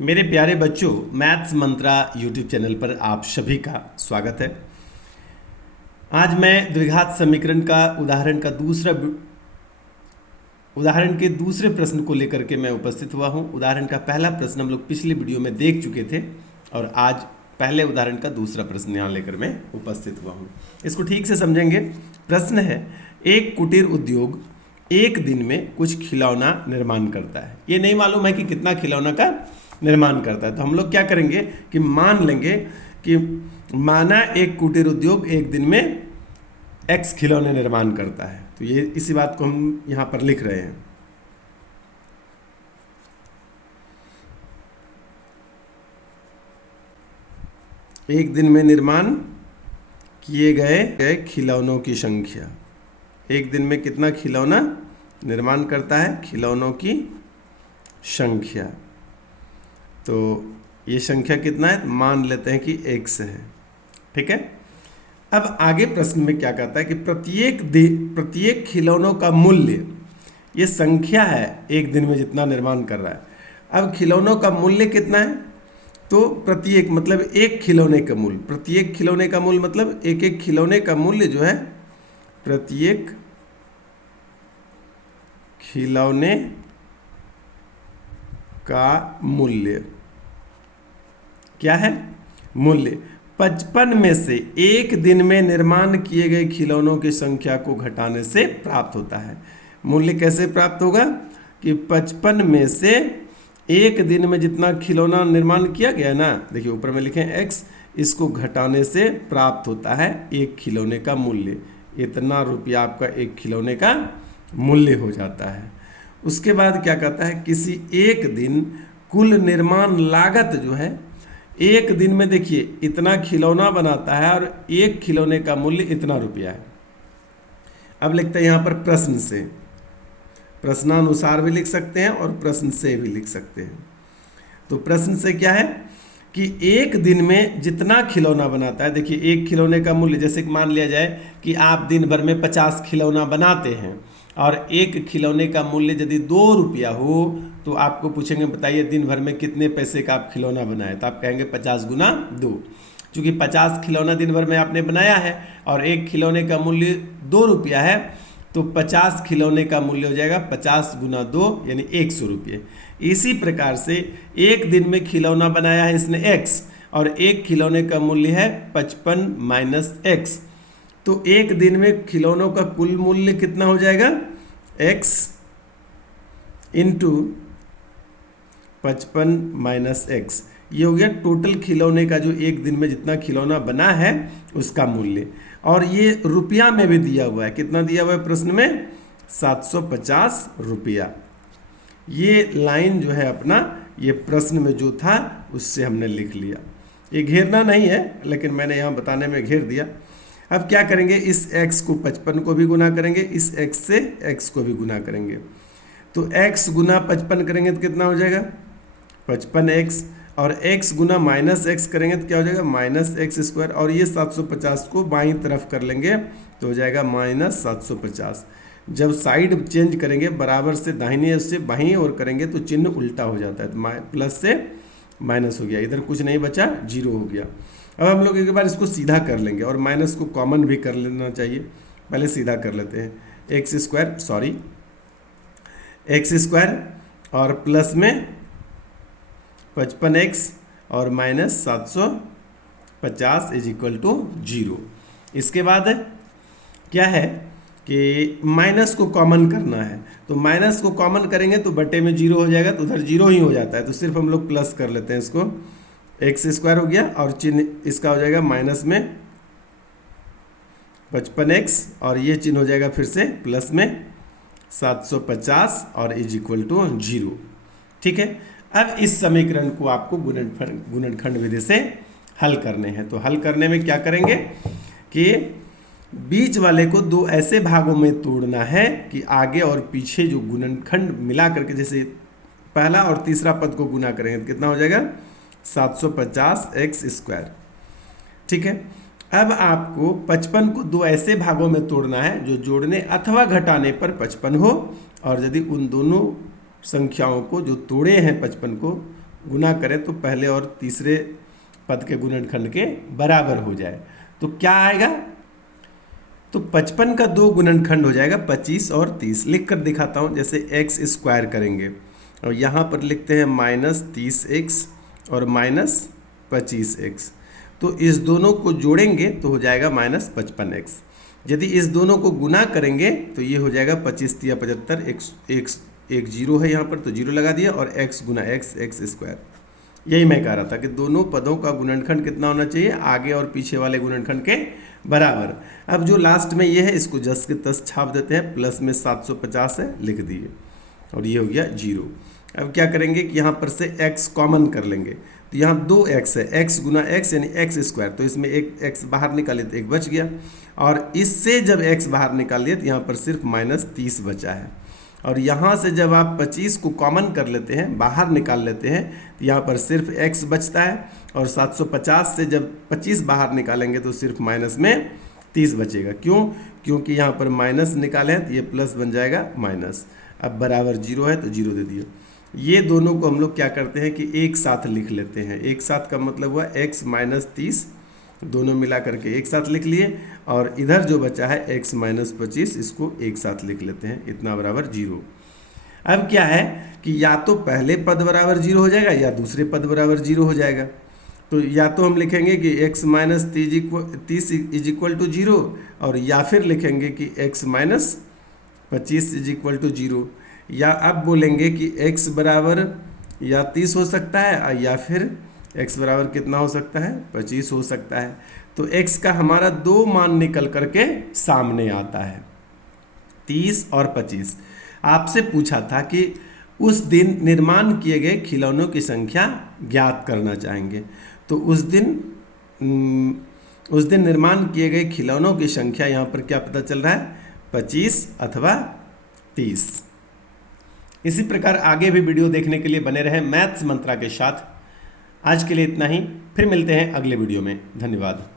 मेरे प्यारे बच्चों, मैथ्स मंत्रा यूट्यूब चैनल पर आप सभी का स्वागत है। आज मैं द्विघात समीकरण का उदाहरण के दूसरे प्रश्न को लेकर के मैं उपस्थित हुआ हूं। उदाहरण का पहला प्रश्न हम लोग पिछले वीडियो में देख चुके थे और आज पहले उदाहरण का दूसरा प्रश्न यहाँ लेकर मैं उपस्थित हुआ हूँ। इसको ठीक से समझेंगे। प्रश्न है, एक कुटीर उद्योग एक दिन में कुछ खिलौना निर्माण करता है। ये नहीं मालूम है कि कितना खिलौना का निर्माण करता है, तो हम लोग क्या करेंगे कि मान लेंगे कि माना एक कुटीर उद्योग एक दिन में एक्स खिलौने निर्माण करता है। तो ये इसी बात को हम यहाँ पर लिख रहे हैं। एक दिन में निर्माण किए गए खिलौनों की संख्या। एक दिन में कितना खिलौना निर्माण करता है? खिलौनों की संख्या। तो ये संख्या कितना है? मान लेते हैं कि x है। ठीक है। अब आगे प्रश्न में क्या कहता है कि प्रत्येक खिलौनों का मूल्य, ये संख्या है एक दिन में जितना निर्माण कर रहा है। अब खिलौनों का मूल्य कितना है? तो प्रत्येक मतलब एक खिलौने का मूल्य, प्रत्येक खिलौने का मूल्य मतलब एक एक खिलौने का मूल्य जो है, प्रत्येक खिलौने का मूल्य क्या है? मूल्य 55 में से एक दिन में निर्माण किए गए खिलौनों की संख्या को घटाने से प्राप्त होता है। मूल्य कैसे प्राप्त होगा कि 55 में से एक दिन में जितना खिलौना निर्माण किया गया ना, देखिए ऊपर में लिखे x, इसको घटाने से प्राप्त होता है एक खिलौने का मूल्य। इतना रुपया आपका एक खिलौने का मूल्य हो जाता है। उसके बाद क्या कहता है, किसी एक दिन कुल निर्माण लागत जो है, एक दिन में देखिए इतना खिलौना बनाता है और एक खिलौने का मूल्य इतना रुपया है। अब लिखते हैं यहाँ पर प्रश्न से, प्रश्नानुसार भी लिख सकते हैं और प्रश्न से भी लिख सकते हैं। तो प्रश्न से क्या है कि एक दिन में जितना खिलौना बनाता है, देखिए एक खिलौने का मूल्य, जैसे कि मान लिया जाए कि आप दिन भर में 50 खिलौना बनाते हैं और एक खिलौने का मूल्य यदि 2 रुपया हो, तो आपको पूछेंगे बताइए दिन भर में कितने पैसे का आप खिलौना बनाए, तो आप कहेंगे 50 गुना 2। चूँकि 50 खिलौना दिन भर में आपने बनाया है और एक खिलौने का मूल्य 2 रुपया है, तो 50 खिलौने का मूल्य हो जाएगा 50 गुना 2 यानी 100 रुपये। इसी प्रकार से एक दिन में खिलौना बनाया है इसने x और एक खिलौने का मूल्य है 55 माइनस x, तो एक दिन में खिलौनों का कुल मूल्य कितना हो जाएगा? x into 55 minus x। ये हो गया टोटल खिलौने का, जो एक दिन में जितना खिलौना बना है उसका मूल्य। और ये रुपया में भी दिया हुआ है। कितना दिया हुआ है प्रश्न में? 750 रुपया। ये लाइन जो है अपना, ये प्रश्न में जो था उससे हमने लिख लिया। ये घेरना नहीं है, लेकिन मैंने यहाँ बताने में घेर दिया। अब क्या करेंगे, इस x को 55 को भी गुना करेंगे, इस x से x को भी गुना करेंगे। तो x गुना 55 करेंगे तो कितना हो जाएगा? 55x, और x गुना माइनस x करेंगे तो क्या हो जाएगा? Minus x square. और ये 750 को बाईं तरफ कर लेंगे तो हो जाएगा माइनस 750। जब साइड चेंज करेंगे, बराबर से दाहिने से बाईं ओर करेंगे तो चिन्ह उल्टा हो जाता है, तो प्लस से माइनस हो गया, इधर कुछ नहीं बचा, 0 हो गया। अब हम लोग एक बार इसको सीधा कर लेंगे और माइनस को कॉमन भी कर लेना चाहिए। पहले सीधा कर लेते हैं, एक्स स्क्वायर और प्लस में 55x और माइनस 750 इज इक्वल टू 0। इसके बाद क्या है कि माइनस को कॉमन करना है, तो माइनस को कॉमन करेंगे तो बटे में 0 हो जाएगा, तो उधर 0 ही हो जाता है, तो सिर्फ हम लोग प्लस कर लेते हैं इसको। एक्स स्क्वायर हो गया और चिन्ह इसका हो जाएगा माइनस में 55x और ये चिन्ह हो जाएगा फिर से प्लस में 750 और इज इक्वल टू 0। ठीक है। अब इस समीकरण को आपको गुणनखंड विधि से हल करने हैं। तो हल करने में क्या करेंगे कि बीच वाले को दो ऐसे भागों में तोड़ना है कि आगे और पीछे जो गुणनखंड मिला करके, जैसे पहला और तीसरा पद को गुना करेंगे तो कितना हो जाएगा? 750x square. ठीक है। अब आपको 55 को दो ऐसे भागों में तोड़ना है जो जोड़ने अथवा घटाने पर 55 हो, और यदि उन दोनों संख्याओं को जो तोड़े हैं 55 को गुना करें तो पहले और तीसरे पद के गुणनखंड के बराबर हो जाए। तो क्या आएगा, तो 55 का 2 गुणनखंड हो जाएगा 25 और 30। लिख कर दिखाता हूँ, जैसे एक्स स्क्वायर करेंगे और यहाँ पर लिखते हैं -30x और -25x। तो इस दोनों को जोड़ेंगे तो हो जाएगा -55x। यदि इस दोनों को गुना करेंगे तो ये हो जाएगा 25 × 75, एक जीरो है यहाँ पर तो जीरो लगा दिया, और x गुना x स्क्वायर। यही मैं कह रहा था कि दोनों पदों का गुणनखंड कितना होना चाहिए, आगे और पीछे वाले गुणनखंड के बराबर। अब जो लास्ट में ये है इसको जस के तस छाप देते हैं, प्लस में 750 है लिख दिए और ये हो गया 0। अब क्या करेंगे कि यहाँ पर से x कॉमन कर लेंगे, तो यहाँ 2x है, x गुना x यानी x स्क्वायर, तो इसमें एक x बाहर निकाले तो एक बच गया, और इससे जब x बाहर निकाल दिया तो यहाँ पर सिर्फ -30 बचा है। और यहाँ से जब आप 25 को कॉमन कर लेते हैं, बाहर निकाल लेते हैं, तो यहाँ पर सिर्फ x बचता है, और 750 से जब 25 बाहर निकालेंगे तो सिर्फ माइनस में 30 बचेगा। क्यों? क्योंकि यहाँ पर माइनस निकाले हैं तो ये प्लस बन जाएगा माइनस। अब बराबर 0 है तो 0 दे दिए। ये दोनों को हम लोग क्या करते हैं कि एक साथ लिख लेते हैं। एक साथ का मतलब हुआ x - 30, दोनों मिला करके एक साथ लिख लिए, और इधर जो बचा है x - 25 इसको एक साथ लिख लेते हैं, इतना बराबर 0। अब क्या है कि या तो पहले पद बराबर 0 हो जाएगा या दूसरे पद बराबर 0 हो जाएगा। तो या तो हम लिखेंगे कि x - 30 = 0, और या फिर लिखेंगे कि x - 25 = 0, या अब बोलेंगे कि x बराबर या 30 हो सकता है, या फिर x बराबर कितना हो सकता है, 25 हो सकता है। तो x का हमारा 2 मान निकल करके सामने आता है, 30 और 25। आपसे पूछा था कि उस दिन निर्माण किए गए खिलौनों की संख्या ज्ञात करना चाहेंगे। तो उस दिन निर्माण किए गए खिलौनों की संख्या यहाँ पर क्या पता चल रहा है, 25 अथवा 30। इसी प्रकार आगे भी वीडियो देखने के लिए बने रहें मैथ्स मंत्रा के साथ। आज के लिए इतना ही, फिर मिलते हैं अगले वीडियो में। धन्यवाद।